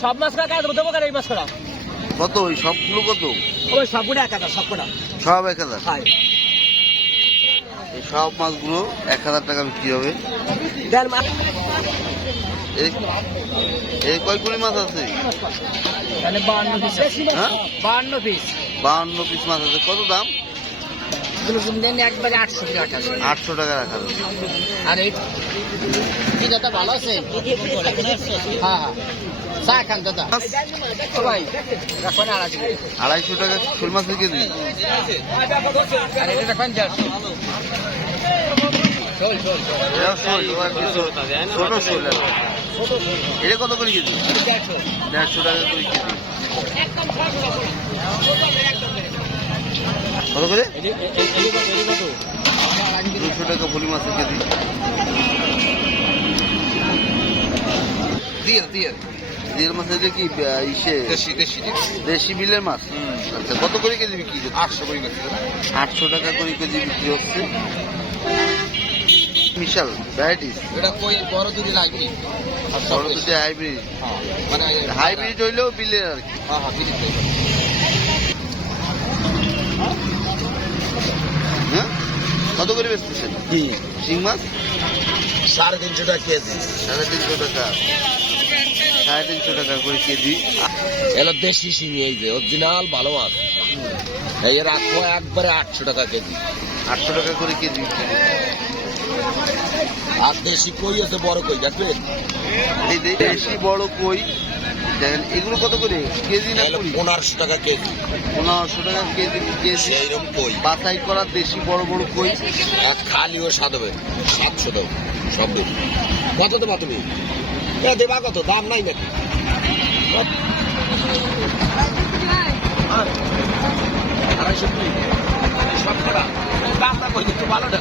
সব মাছ কাটা দেবো কেন এই মাছ করা কত ওই সবগুলো কত? ওই সবগুলো 1000 সবকটা সব 1000। হ্যাঁ এই সব মাছগুলো 1000 টাকা বিক্রি হবে। দেড় মাছ এই কয় কুড়ি মাছ আছে? মানে 52 পিস। হ্যাঁ 52 পিস। 52 পিস মাছ আছে। কত দাম? একবারে 800 টাকা। 800 টাকা রাখা যাবে। আর এই দাদা ভালো আছে? হ্যাঁ হ্যাঁ চা খান দাদা। ভাই রাখুন 250 টাকা শোল মাছের কেজি। আর এটা রাখুন 150। এটা শোল, ছোট শোল। এটা কত করে কেজি? 150 টাকা করে কেজি। কত করে? 200 টাকা ভলি মাছের কেজি। দিয়ার মাছ এটা কি ইসে দেশি বিলের মাছ? আচ্ছা কত করে কেজি বিক্রি করছে? 800 টাকা করে কেজি বিক্রি হচ্ছে। বিশাল ভ্যারাইটিস। এটা কই বড় দুটি লাগবে বড় দুটি হাইব্রিড। মানে হাইব্রিড হইলেও বিলের আর কি। হ্যাঁ হ্যাঁ বিলি হ্যাঁ কত করে বেচতেছেন শিং মাছ? 350 টাকা কেজি। 350 টাকা। 350 টাকা করে কেজি। এলো দেশি শিঙি, এই যে অরিজিনাল ভালো মাছ। এই রাখো একবারে 800 টাকা কেজি। 800 টাকা করে কেজি। আর দেশি কই আছে বড় কই দেখবেন? এই দেশি বড় কই দেখেন। এগুলো কত করে কেজি? না 1500 টাকা কেজি। 1500 টাকা কেজি। কেজি এইরকম কই বাছাই করা দেশি বড় বড় কই। আর খালিও স্বাদ হবে 700 টাকা সব দিন। কত দেবা তুমি? এ দেবা কত? দাম নাই নাকি? 250 সব করা দাম না কই একটু ভালো না।